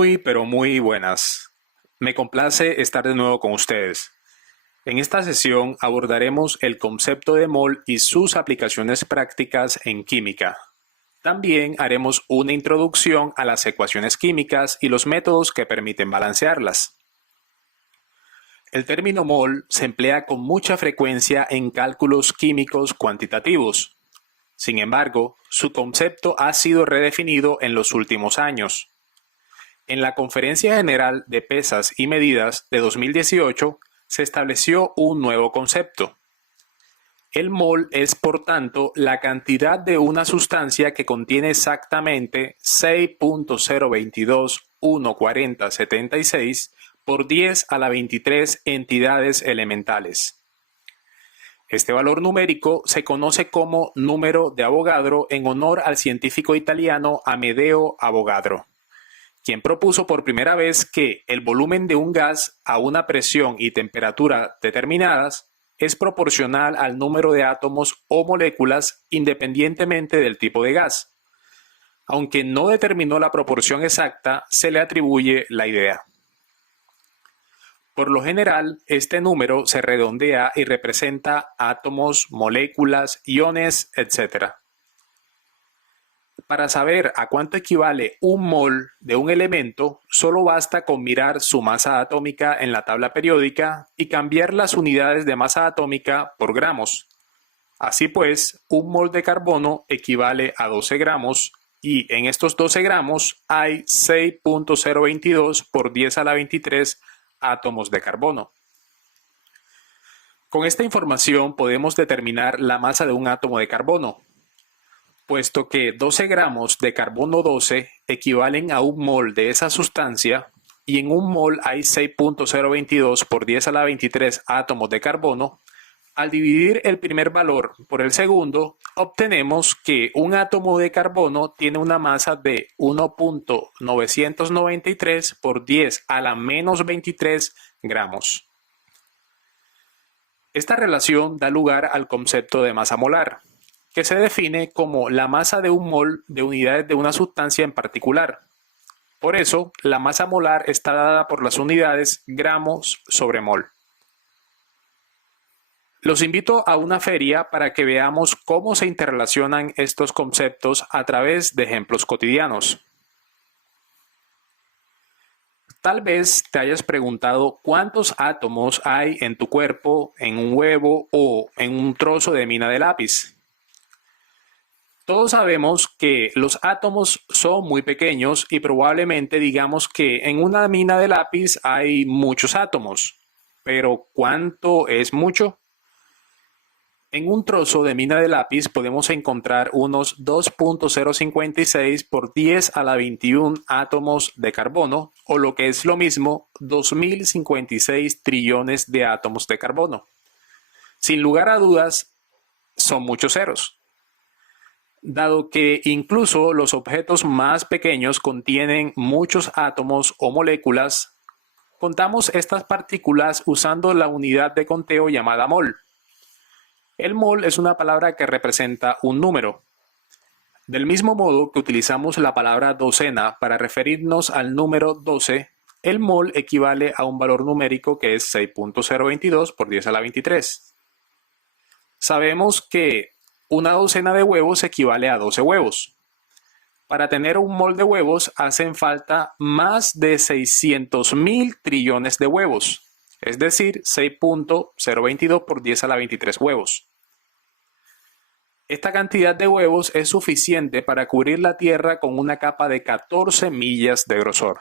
Muy, pero muy buenas. Me complace estar de nuevo con ustedes. En esta sesión abordaremos el concepto de mol y sus aplicaciones prácticas en química. También haremos una introducción a las ecuaciones químicas y los métodos que permiten balancearlas. El término mol se emplea con mucha frecuencia en cálculos químicos cuantitativos. Sin embargo, su concepto ha sido redefinido en los últimos años. En la Conferencia General de Pesas y Medidas de 2018 se estableció un nuevo concepto. El mol es, por tanto, la cantidad de una sustancia que contiene exactamente 6.022.14076 por 10 a la 23 entidades elementales. Este valor numérico se conoce como número de Avogadro en honor al científico italiano Amedeo Avogadro, quien propuso por primera vez que el volumen de un gas a una presión y temperatura determinadas es proporcional al número de átomos o moléculas independientemente del tipo de gas. Aunque no determinó la proporción exacta, se le atribuye la idea. Por lo general, este número se redondea y representa átomos, moléculas, iones, etc. Para saber a cuánto equivale un mol de un elemento, solo basta con mirar su masa atómica en la tabla periódica y cambiar las unidades de masa atómica por gramos. Así pues, un mol de carbono equivale a 12 gramos y en estos 12 gramos hay 6.022 por 10 a la 23 átomos de carbono. Con esta información podemos determinar la masa de un átomo de carbono, puesto que 12 gramos de carbono 12 equivalen a un mol de esa sustancia y en un mol hay 6.022 por 10 a la 23 átomos de carbono. Al dividir el primer valor por el segundo, obtenemos que un átomo de carbono tiene una masa de 1.993 por 10 a la menos 23 gramos. Esta relación da lugar al concepto de masa molar, que se define como la masa de un mol de unidades de una sustancia en particular. Por eso, la masa molar está dada por las unidades gramos sobre mol. Los invito a una feria para que veamos cómo se interrelacionan estos conceptos a través de ejemplos cotidianos. Tal vez te hayas preguntado cuántos átomos hay en tu cuerpo, en un huevo o en un trozo de mina de lápiz. Todos sabemos que los átomos son muy pequeños y probablemente digamos que en una mina de lápiz hay muchos átomos. Pero ¿cuánto es mucho? En un trozo de mina de lápiz podemos encontrar unos 2.056 por 10 a la 21 átomos de carbono, o lo que es lo mismo, 2056 trillones de átomos de carbono. Sin lugar a dudas, son muchos ceros. Dado que incluso los objetos más pequeños contienen muchos átomos o moléculas, contamos estas partículas usando la unidad de conteo llamada mol. El mol es una palabra que representa un número. Del mismo modo que utilizamos la palabra docena para referirnos al número 12, el mol equivale a un valor numérico que es 6.022 por 10 a la 23. Sabemos que una docena de huevos equivale a 12 huevos. Para tener un mol de huevos hacen falta más de 600.000 trillones de huevos, es decir, 6.022 por 10 a la 23 huevos. Esta cantidad de huevos es suficiente para cubrir la Tierra con una capa de 14 millas de grosor.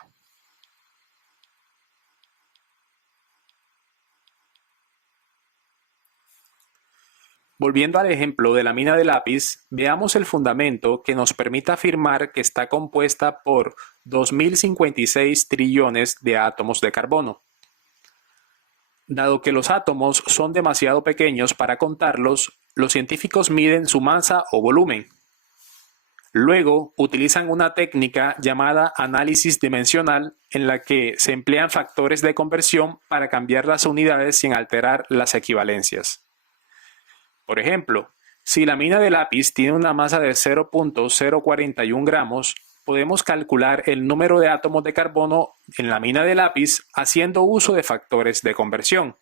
Volviendo al ejemplo de la mina de lápiz, veamos el fundamento que nos permite afirmar que está compuesta por 2.056 trillones de átomos de carbono. Dado que los átomos son demasiado pequeños para contarlos, los científicos miden su masa o volumen. Luego, utilizan una técnica llamada análisis dimensional en la que se emplean factores de conversión para cambiar las unidades sin alterar las equivalencias. Por ejemplo, si la mina de lápiz tiene una masa de 0.041 gramos, podemos calcular el número de átomos de carbono en la mina de lápiz haciendo uso de factores de conversión.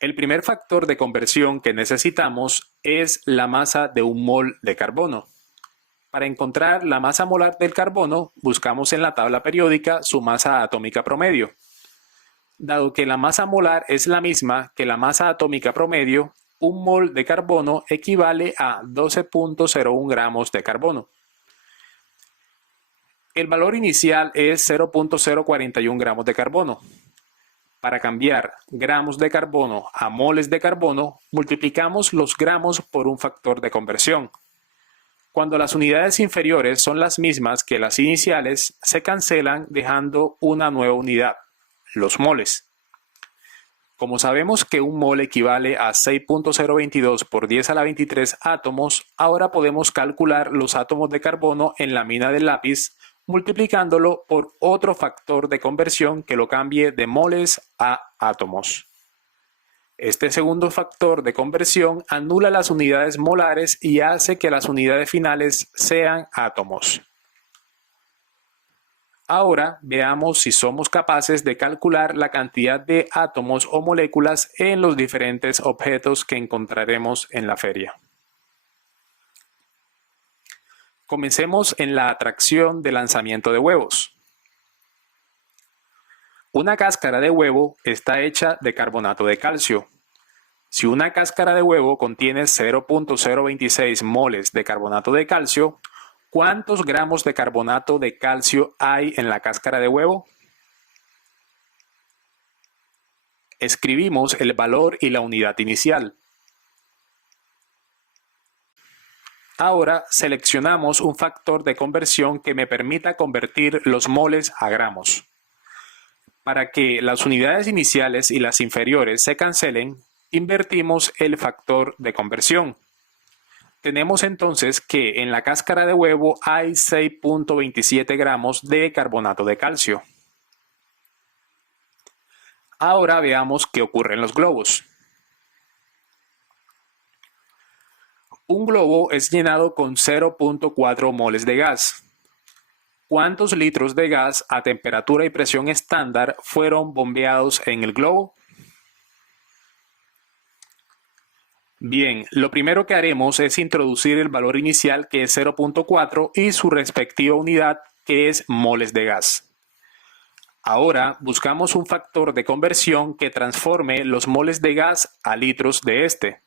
El primer factor de conversión que necesitamos es la masa de un mol de carbono. Para encontrar la masa molar del carbono, buscamos en la tabla periódica su masa atómica promedio. Dado que la masa molar es la misma que la masa atómica promedio, un mol de carbono equivale a 12.01 gramos de carbono. El valor inicial es 0.041 gramos de carbono. Para cambiar gramos de carbono a moles de carbono, multiplicamos los gramos por un factor de conversión. Cuando las unidades inferiores son las mismas que las iniciales, se cancelan dejando una nueva unidad, los moles. Como sabemos que un mol equivale a 6.022 por 10 a la 23 átomos, ahora podemos calcular los átomos de carbono en la mina del lápiz multiplicándolo por otro factor de conversión que lo cambie de moles a átomos. Este segundo factor de conversión anula las unidades molares y hace que las unidades finales sean átomos. Ahora veamos si somos capaces de calcular la cantidad de átomos o moléculas en los diferentes objetos que encontraremos en la feria. Comencemos en la atracción de lanzamiento de huevos. Una cáscara de huevo está hecha de carbonato de calcio. Si una cáscara de huevo contiene 0.026 moles de carbonato de calcio, ¿cuántos gramos de carbonato de calcio hay en la cáscara de huevo? Escribimos el valor y la unidad inicial. Ahora seleccionamos un factor de conversión que me permita convertir los moles a gramos. Para que las unidades iniciales y las inferiores se cancelen, invertimos el factor de conversión. Tenemos entonces que en la cáscara de huevo hay 6.27 gramos de carbonato de calcio. Ahora veamos qué ocurre en los globos. Un globo es llenado con 0.4 moles de gas. ¿Cuántos litros de gas a temperatura y presión estándar fueron bombeados en el globo? Bien, lo primero que haremos es introducir el valor inicial, que es 0.4, y su respectiva unidad, que es moles de gas. Ahora buscamos un factor de conversión que transforme los moles de gas a litros de este.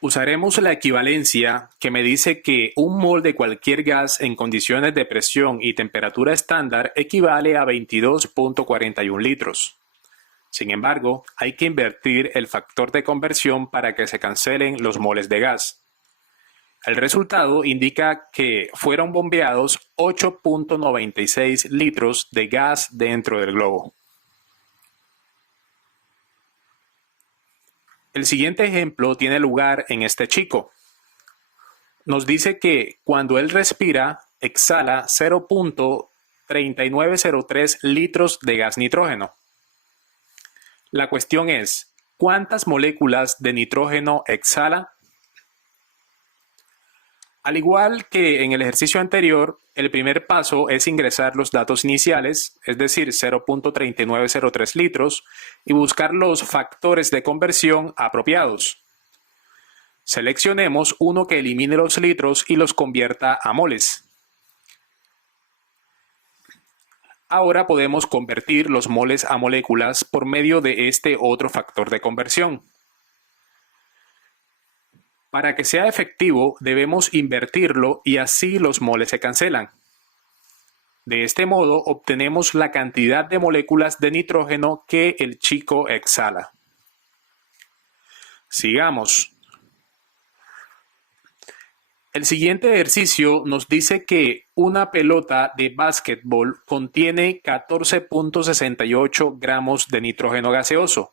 Usaremos la equivalencia que me dice que un mol de cualquier gas en condiciones de presión y temperatura estándar equivale a 22.41 litros. Sin embargo, hay que invertir el factor de conversión para que se cancelen los moles de gas. El resultado indica que fueron bombeados 8.96 litros de gas dentro del globo. El siguiente ejemplo tiene lugar en este chico. Nos dice que cuando él respira, exhala 0.3903 litros de gas nitrógeno. La cuestión es, ¿cuántas moléculas de nitrógeno exhala? Al igual que en el ejercicio anterior, el primer paso es ingresar los datos iniciales, es decir, 0.3903 litros, y buscar los factores de conversión apropiados. Seleccionemos uno que elimine los litros y los convierta a moles. Ahora podemos convertir los moles a moléculas por medio de este otro factor de conversión. Para que sea efectivo, debemos invertirlo y así los moles se cancelan. De este modo, obtenemos la cantidad de moléculas de nitrógeno que el chico exhala. Sigamos. El siguiente ejercicio nos dice que una pelota de básquetbol contiene 14.68 gramos de nitrógeno gaseoso.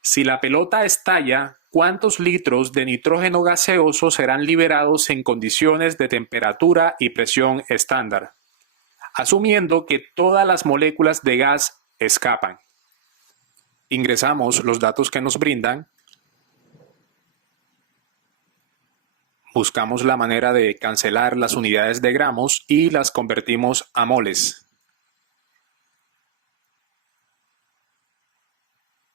Si la pelota estalla, ¿cuántos litros de nitrógeno gaseoso serán liberados en condiciones de temperatura y presión estándar? Asumiendo que todas las moléculas de gas escapan. Ingresamos los datos que nos brindan. buscamos la manera de cancelar las unidades de gramos y las convertimos a moles.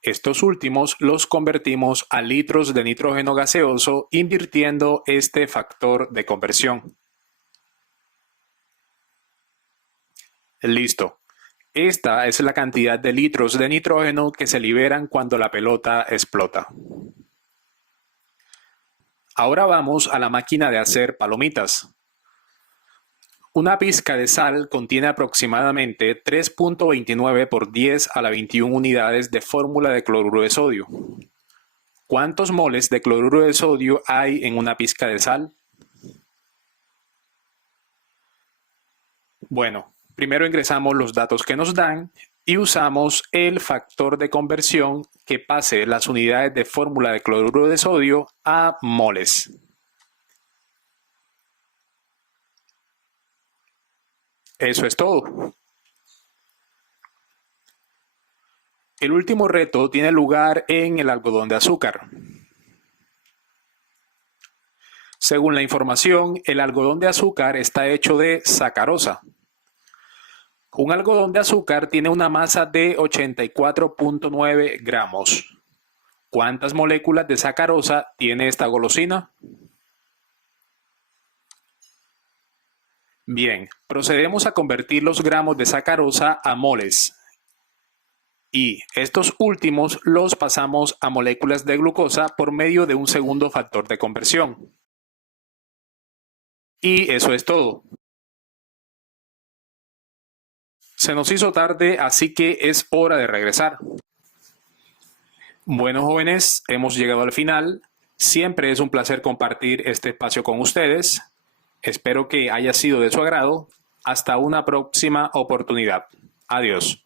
Estos últimos los convertimos a litros de nitrógeno gaseoso invirtiendo este factor de conversión. Listo. Esta es la cantidad de litros de nitrógeno que se liberan cuando la pelota explota. Ahora vamos a la máquina de hacer palomitas. Una pizca de sal contiene aproximadamente 3.29 por 10 a la 21 unidades de fórmula de cloruro de sodio. ¿Cuántos moles de cloruro de sodio hay en una pizca de sal? Bueno, primero ingresamos los datos que nos dan y usamos el factor de conversión que pase las unidades de fórmula de cloruro de sodio a moles. Eso es todo. El último reto tiene lugar en el algodón de azúcar. Según la información, el algodón de azúcar está hecho de sacarosa. Un algodón de azúcar tiene una masa de 84.9 gramos. ¿Cuántas moléculas de sacarosa tiene esta golosina? Bien, procedemos a convertir los gramos de sacarosa a moles. Y estos últimos los pasamos a moléculas de glucosa por medio de un segundo factor de conversión. Y eso es todo. Se nos hizo tarde, así que es hora de regresar. Bueno, jóvenes, hemos llegado al final. Siempre es un placer compartir este espacio con ustedes. Espero que haya sido de su agrado. Hasta una próxima oportunidad. Adiós.